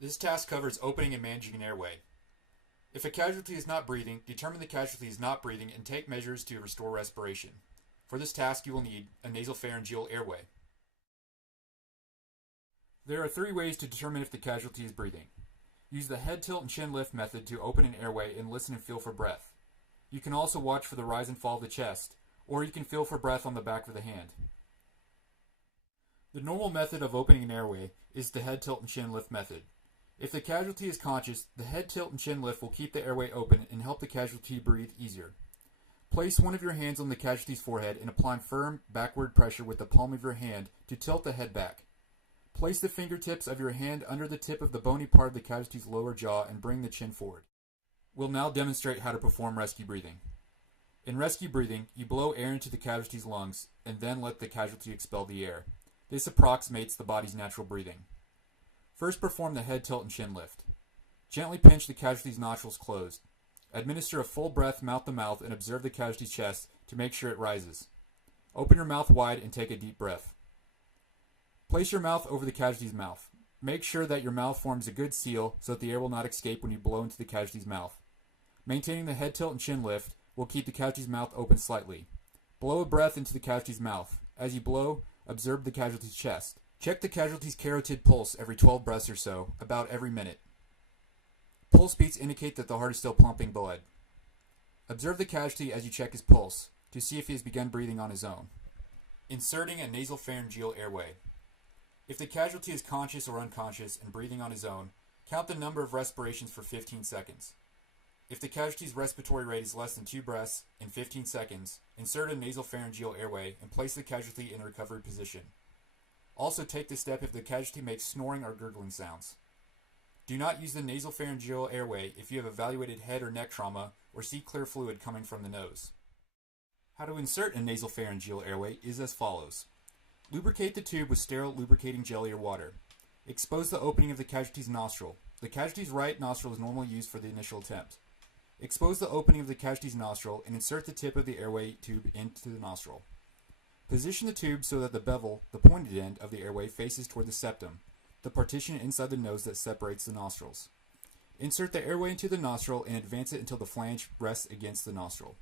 This task covers opening and managing an airway. If a casualty is not breathing, determine the casualty is not breathing and take measures to restore respiration. For this task, you will need a nasopharyngeal airway. There are 3 ways to determine if the casualty is breathing. Use the head tilt and chin lift method to open an airway and listen and feel for breath. You can also watch for the rise and fall of the chest, or you can feel for breath on the back of the hand. The normal method of opening an airway is the head tilt and chin lift method. If the casualty is conscious, the head tilt and chin lift will keep the airway open and help the casualty breathe easier. Place one of your hands on the casualty's forehead and apply firm backward pressure with the palm of your hand to tilt the head back. Place the fingertips of your hand under the tip of the bony part of the casualty's lower jaw and bring the chin forward. We'll now demonstrate how to perform rescue breathing. In rescue breathing, you blow air into the casualty's lungs and then let the casualty expel the air. This approximates the body's natural breathing. First, perform the head tilt and chin lift. Gently pinch the casualty's nostrils closed. Administer a full breath mouth to mouth and observe the casualty's chest to make sure it rises. Open your mouth wide and take a deep breath. Place your mouth over the casualty's mouth. Make sure that your mouth forms a good seal so that the air will not escape when you blow into the casualty's mouth. Maintaining the head tilt and chin lift will keep the casualty's mouth open slightly. Blow a breath into the casualty's mouth. As you blow, observe the casualty's chest. Check the casualty's carotid pulse every 12 breaths or so, about every minute. Pulse beats indicate that the heart is still pumping blood. Observe the casualty as you check his pulse to see if he has begun breathing on his own. Inserting a nasopharyngeal airway. If the casualty is conscious or unconscious and breathing on his own, count the number of respirations for 15 seconds. If the casualty's respiratory rate is less than 2 breaths in 15 seconds, insert a nasopharyngeal airway and place the casualty in a recovery position. Also take this step if the casualty makes snoring or gurgling sounds. Do not use the nasopharyngeal airway if you have evaluated head or neck trauma or see clear fluid coming from the nose. How to insert a nasopharyngeal airway is as follows. Lubricate the tube with sterile lubricating jelly or water. Expose the opening of the casualty's nostril. The casualty's right nostril is normally used for the initial attempt. Expose the opening of the casualty's nostril and insert the tip of the airway tube into the nostril. Position the tube so that the bevel, the pointed end of the airway, faces toward the septum, the partition inside the nose that separates the nostrils. Insert the airway into the nostril and advance it until the flange rests against the nostril.